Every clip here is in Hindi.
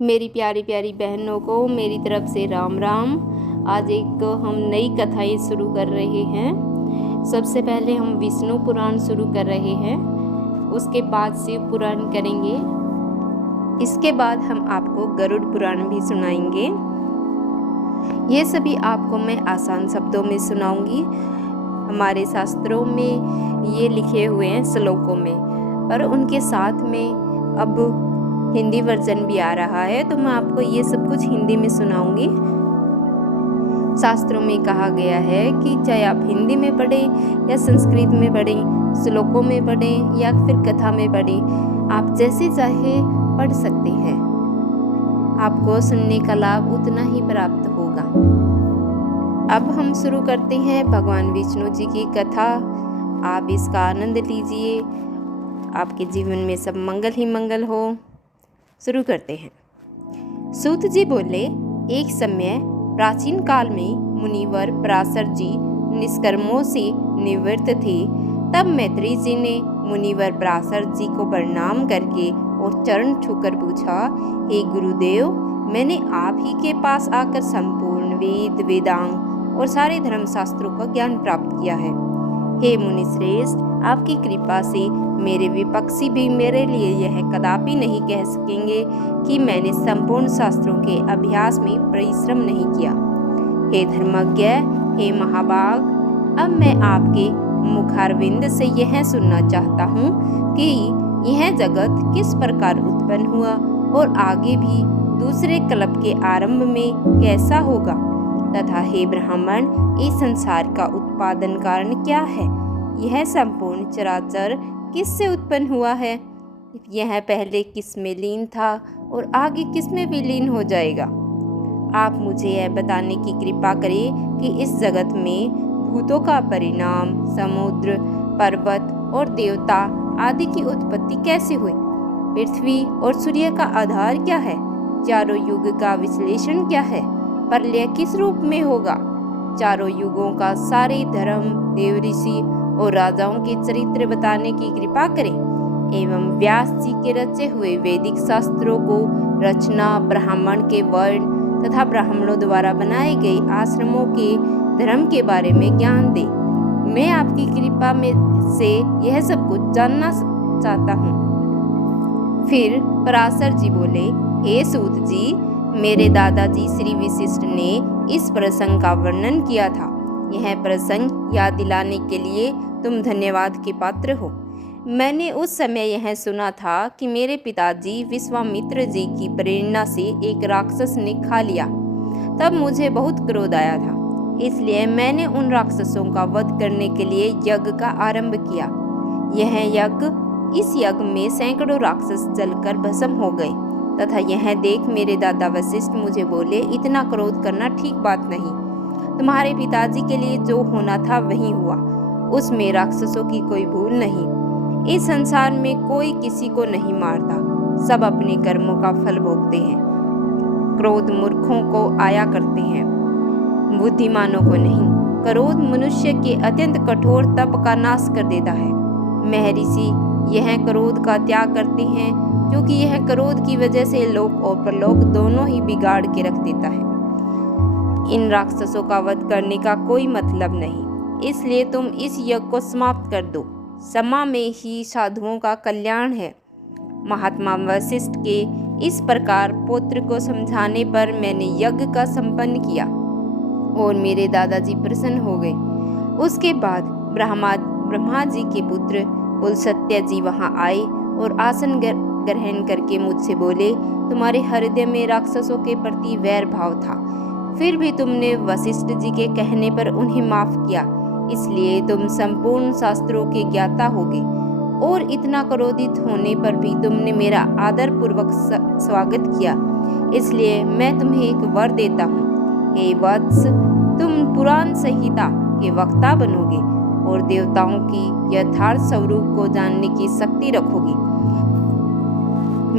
मेरी प्यारी प्यारी बहनों को मेरी तरफ से राम राम। आज एक हम नई कथाएं शुरू कर रहे हैं। सबसे पहले हम विष्णु पुराण शुरू कर रहे हैं, उसके बाद शिव पुराण करेंगे, इसके बाद हम आपको गरुड़ पुराण भी सुनाएंगे। ये सभी आपको मैं आसान शब्दों में सुनाऊंगी। हमारे शास्त्रों में ये लिखे हुए हैं श्लोकों में, और उनके साथ में अब हिंदी वर्जन भी आ रहा है, तो मैं आपको ये सब कुछ हिंदी में सुनाऊंगी। शास्त्रों में कहा गया है कि चाहे आप हिंदी में पढ़ें या संस्कृत में पढ़ें, श्लोकों में पढ़ें या फिर कथा में पढ़ें, आप जैसे चाहे पढ़ सकते हैं। आपको सुनने का लाभ उतना ही प्राप्त होगा। अब हम शुरू करते हैं भगवान विष्णु जी की कथा। आप इसका आनंद लीजिए, आपके जीवन में सब मंगल ही मंगल हो। शुरू करते हैं। सूत जी बोले, एक समय प्राचीन काल में मुनिवर पराशर जी निष्कर्मों से निवृत्त थे। तब मैत्री जी ने मुनिवर पराशर जी को प्रणाम करके और चरण छूकर पूछा, हे गुरुदेव, मैंने आप ही के पास आकर संपूर्ण वेद वेदांग और सारे धर्मशास्त्रों का ज्ञान प्राप्त किया है। हे मुनि श्रेष्ठ, आपकी कृपा से मेरे विपक्षी भी मेरे लिए यह कदापि नहीं कह सकेंगे कि मैंने संपूर्ण शास्त्रों के अभ्यास में परिश्रम नहीं किया। हे धर्मज्ञ, हे महाभाग, अब मैं आपके मुखारविंद से यह सुनना चाहता हूँ कि यह जगत किस प्रकार उत्पन्न हुआ और आगे भी दूसरे कल्प के आरंभ में कैसा होगा, तथा हे ब्राह्मण, इस संसार का उत्पादन कारण क्या है। यह संपूर्ण चराचर किससे उत्पन्न हुआ है, यह पहले किस में लीन था और आगे किस में विलीन हो जाएगा। आप मुझे यह बताने की कृपा करें कि इस जगत में भूतों का परिणाम, समुद्र, पर्वत और देवता आदि की उत्पत्ति कैसे हुई, पृथ्वी और सूर्य का आधार क्या है, चारों युग का विश्लेषण क्या है, प्रलय किस रूप में होगा, चारों युगों का सारे धर्म, देव ऋषि और राजाओं के चरित्र बताने की कृपा करें, एवं व्यास जी के रचे हुए वैदिक शास्त्रों को रचना, ब्राह्मण के वर्ण तथा ब्राह्मणों द्वारा बनाए गए आश्रमों के धर्म के बारे में ज्ञान दें। मैं आपकी कृपा में से यह सब कुछ जानना चाहता हूँ। फिर पराशर जी बोले, हे सूत जी, मेरे दादाजी श्री वशिष्ठ ने इस प्रसंग का वर्णन किया था। यह प्रसंग याद दिलाने के लिए तुम धन्यवाद के पात्र हो। मैंने उस समय यह सुना था कि मेरे पिताजी विश्वामित्र जी की प्रेरणा से एक राक्षस ने खा लिया। तब मुझे बहुत क्रोध आया था, इसलिए मैंने उन राक्षसों का वध करने के लिए यज्ञ का आरंभ किया। यह यज्ञ, इस यज्ञ में सैकड़ों राक्षस जलकर भस्म हो गए, तथा यह देख मेरे दादा वशिष्ठ मुझे बोले, इतना क्रोध करना ठीक बात नहीं। तुम्हारे पिताजी के लिए जो होना था वही हुआ, उसमें राक्षसों की कोई भूल नहीं। इस संसार में कोई किसी को नहीं मारता, सब अपने कर्मों का फल भोगते हैं। क्रोध मूर्खों को आया करते हैं, बुद्धिमानों को नहीं। क्रोध मनुष्य के अत्यंत कठोर तप का नाश कर देता है। महर्षि यह क्रोध का त्याग करते हैं, क्योंकि यह क्रोध की वजह से लोक और परलोक दोनों ही बिगाड़ के रख देता है। इन राक्षसों का वध करने का कोई मतलब नहीं, इसलिए तुम इस यज्ञ को समाप्त कर दो। समा में ही साधुओं का कल्याण है। महात्मा वशिष्ठ के इस प्रकार पुत्र को समझाने पर मैंने यज्ञ का संपन्न किया और मेरे दादाजी प्रसन्न हो गए। उसके बाद ब्रह्मा जी के पुत्र पुलस्त्य जी वहां आए और आसन ग्रहण करके मुझसे बोले, तुम्हारे हृदय में राक्षसों के प्रति वैर भाव था, फिर भी तुमने वशिष्ठ जी के कहने पर उन्हें माफ किया, इसलिए तुम संपूर्ण शास्त्रों के ज्ञाता होगे। और इतना क्रोधित होने पर भी तुमने मेरा आदर पूर्वक स्वागत किया, इसलिए मैं तुम्हें एक वर देता हूँ। हे वत्स, तुम पुराण संहिता के वक्ता बनोगे और देवताओं की यथार्थ स्वरूप को जानने की शक्ति रखोगे।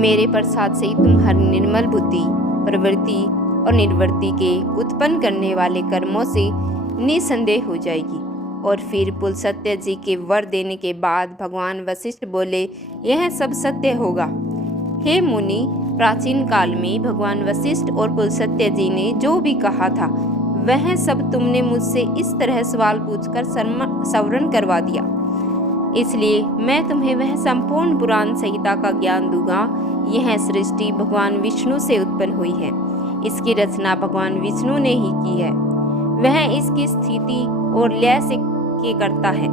मेरे प्रसाद से तुम हर निर्मल बुद्धि, प्रवृत्ति और निर्वृत्ति के उत्पन्न करने वाले कर्मों से निसंदेह हो जाएगी। और फिर पुलस्त्य जी के वर देने के बाद भगवान वशिष्ठ बोले, यह सब सत्य होगा। हे मुनि, प्राचीन काल में भगवान वशिष्ठ और पुलस्त्य जी ने जो भी कहा था वह सब तुमने मुझसे इस तरह सवाल पूछकर स्मरण करवा दिया। इसलिए मैं तुम्हें वह संपूर्ण पुराण संहिता का ज्ञान दूंगा। यह सृष्टि भगवान विष्णु से उत्पन्न हुई है। इसकी रचना भगवान विष्णु ने ही की है। वह इसकी स्थिति और लय से के करता है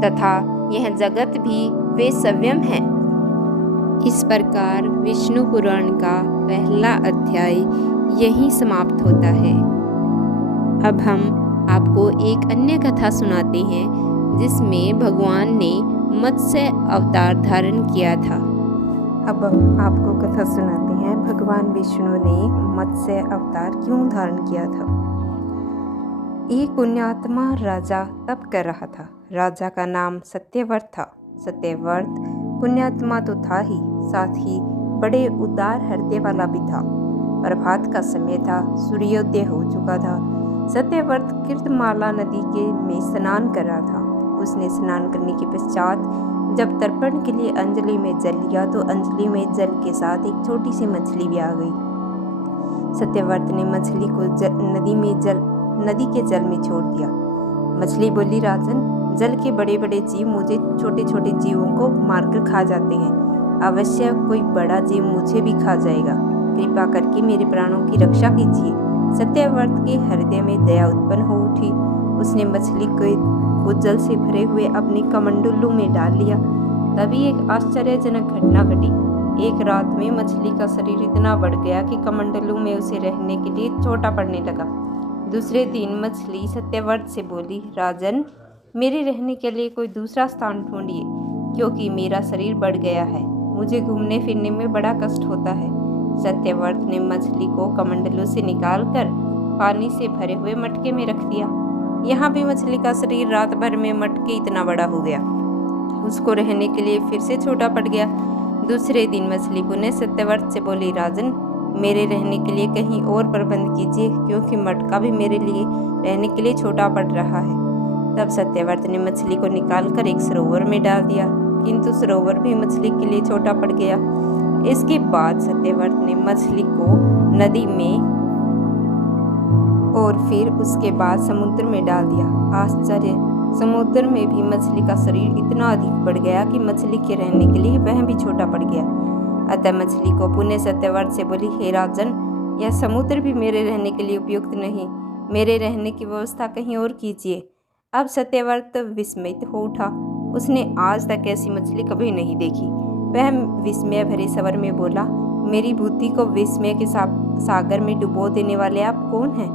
तथा यह जगत भी वे स्वयं है। इस प्रकार विष्णु पुराण का पहला अध्याय यहीं समाप्त होता है। अब हम आपको एक अन्य कथा सुनाते हैं जिसमें भगवान ने मत्स्य अवतार धारण किया था। अब हम आपको कथा सुनाते हैं भगवान विष्णु ने मत्स्य अवतार क्यों धारण किया था। एक पुण्यात्मा राजा तप कर रहा था। राजा का नाम सत्यव्रत था। सत्यव्रत पुण्यात्मा तो था ही, साथ ही बड़े उदार हृदय वाला भी था। प्रभात का समय था, सूर्योदय हो चुका था। सत्यव्रत कीर्तमाला नदी के में स्नान कर रहा था। उसने स्नान करने के पश्चात जब तर्पण के लिए अंजलि में जल लिया तो अंजलि में जल के साथ एक छोटी सी मछली भी आ गई। सत्यव्रत ने मछली को नदी के जल में छोड़ दिया। मछली बोली, राजन, जल के बड़े बड़े जीव मुझे छोटे छोटे जीवों को मारकर खा जाते हैं। अवश्य कोई बड़ा जीव मुझे भी खा जाएगा। कृपा करके मेरे प्राणों की रक्षा कीजिए। सत्यव्रत के हृदय में दया उत्पन्न हो उठी। उसने मछली को जल से भरे हुए अपने कमंडलू में डाल लिया। तभी एक आश्चर्यजनक घटना घटी। एक रात में मछली का शरीर इतना बढ़ गया कि कमंडलू में उसे रहने के लिए छोटा पड़ने लगा। दूसरे दिन मछली सत्यव्रत से बोली, राजन, मेरे रहने के लिए कोई दूसरा स्थान ढूंढिए, क्योंकि मेरा शरीर बढ़ गया है। मुझे घूमने फिरने में बड़ा कष्ट होता है। सत्यव्रत ने मछली को कमंडलू से निकालकर पानी से भरे हुए मटके में रख दिया। यहाँ भी मछली का शरीर रात भर में मटके इतना बड़ा हो गया, उसको रहने के लिए फिर से छोटा पड़ गया। दूसरे दिन मछली पुनः सत्यव्रत से बोली, राजन, मेरे रहने के लिए कहीं और प्रबंध कीजिए, क्योंकि मटका भी मेरे लिए रहने के लिए छोटा पड़ रहा है। तब सत्यव्रत ने मछली को निकालकर एक सरोवर में डाल दिया, किंतु सरोवर भी मछली के लिए छोटा पड़ गया। इसके बाद सत्यव्रत ने मछली को नदी में और फिर उसके बाद समुद्र में डाल दिया। आश्चर्य, समुद्र में भी मछली का शरीर इतना अधिक बढ़ गया कि मछली के रहने के लिए वह भी छोटा पड़ गया। अतः मछली को पुनः सत्यव्रत से बोली, हे राजन, यह समुद्र भी मेरे रहने के लिए उपयुक्त नहीं। मेरे रहने की व्यवस्था कहीं और कीजिए। अब सत्यव्रत विस्मित हो उठा। उसने आज तक ऐसी मछली कभी नहीं देखी। वह विस्मय भरे स्वर में बोला, मेरी बुद्धि को विस्मय के सागर में डुबो देने वाले आप कौन हैं?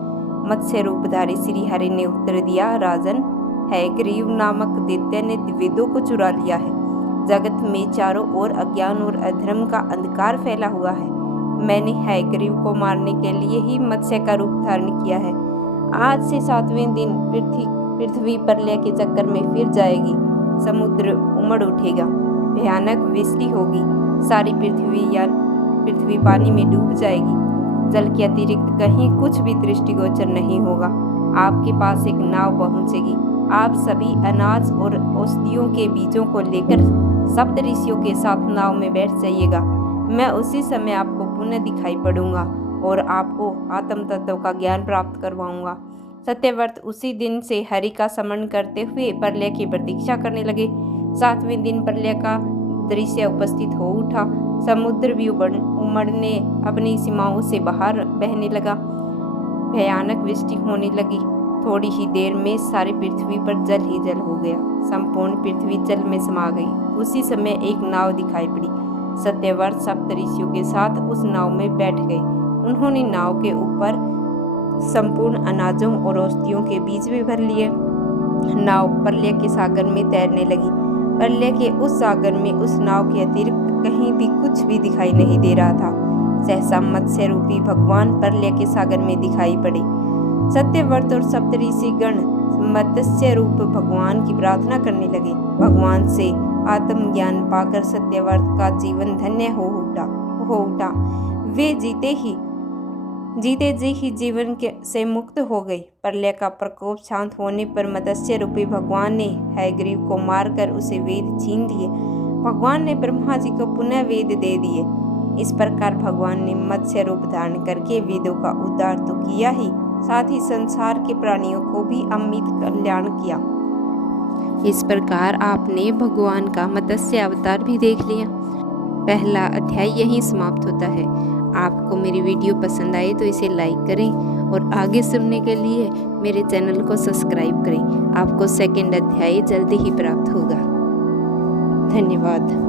मत्स्य रूपधारी श्रीहरि ने उत्तर दिया, राजन, हयग्रीव नामक दैत्य ने वेदों को चुरा लिया है। जगत में चारों ओर अज्ञान और अधर्म का अंधकार फैला हुआ है। मैंने हयग्रीव को मारने के लिए ही मत्स्य का रूप धारण किया है। आज से 7वें दिन पृथ्वी प्रलय के चक्कर में फिर जाएगी। समुद्र उमड़ उठेगा, भयानक वृष्टि होगी, सारी पृथ्वी पानी में डूब जाएगी। जल के अतिरिक्त कहीं कुछ भी दृष्टिगोचर नहीं होगा। आपके पास एक नाव पहुंचेगी। आप सभी अनाज और औषधियों के बीजों को लेकर सप्त ऋषियों के साथ नाव में बैठ जाइएगा। मैं उसी समय आपको पुनः दिखाई पड़ूंगा और आपको आत्म तत्व का ज्ञान प्राप्त करवाऊंगा। सत्यव्रत उसी दिन से हरि का स्मरण करते हुए प्रलय की प्रतीक्षा करने लगे। 7वें दिन प्रलय का दृश्य उपस्थित हो उठा। समुद्र भी उमड़ने अपनी सीमाओं से बाहर बहने लगा। भयानक वृष्टि होने लगी। थोड़ी ही देर में सारी पृथ्वी पर जल ही जल हो गया। संपूर्ण पृथ्वी जल में समा गई। उसी समय एक नाव दिखाई पड़ी। सत्यव्रत सप्त ऋषियों के साथ उस नाव में बैठ गए। उन्होंने नाव के ऊपर संपूर्ण अनाजों और औषधियों के बीज भी भर लिए। नाव प्रलय के सागर में तैरने लगी। प्रलय के उस सागर में उस नाव के अतिरिक्त कहीं भी कुछ भी दिखाई नहीं दे रहा था। सहसा मत्स्य रूपी भगवान प्रलय के सागर में दिखाई पड़े। सत्यव्रत और सप्तऋषि गण मत्स्य रूप भगवान की प्रार्थना करने लगे। भगवान से आत्मज्ञान पाकर सत्यव्रत का जीवन धन्य हो उठा। वे जीते जी ही जीवन से मुक्त हो गई। प्रलय का प्रकोप शांत होने पर मत्स्य रूपी भगवान ने हयग्रीव को मारकर उसे वेद छीन लिए। भगवान ने ब्रह्मा जी को पुनः वेद दे दिए। इस प्रकार भगवान ने मत्स्य रूप धारण करके वेदों का उद्धार तो किया ही, साथ ही संसार के प्राणियों को भी अमित कल्याण किया। इस प्रकार आपने भगवान का मत्स्य अवतार भी देख लिया। पहला अध्याय यहीं समाप्त होता है। आपको मेरी वीडियो पसंद आए तो इसे लाइक करें और आगे सुनने के लिए मेरे चैनल को सब्सक्राइब करें। आपको सेकंड अध्याय जल्दी ही प्राप्त होगा। धन्यवाद।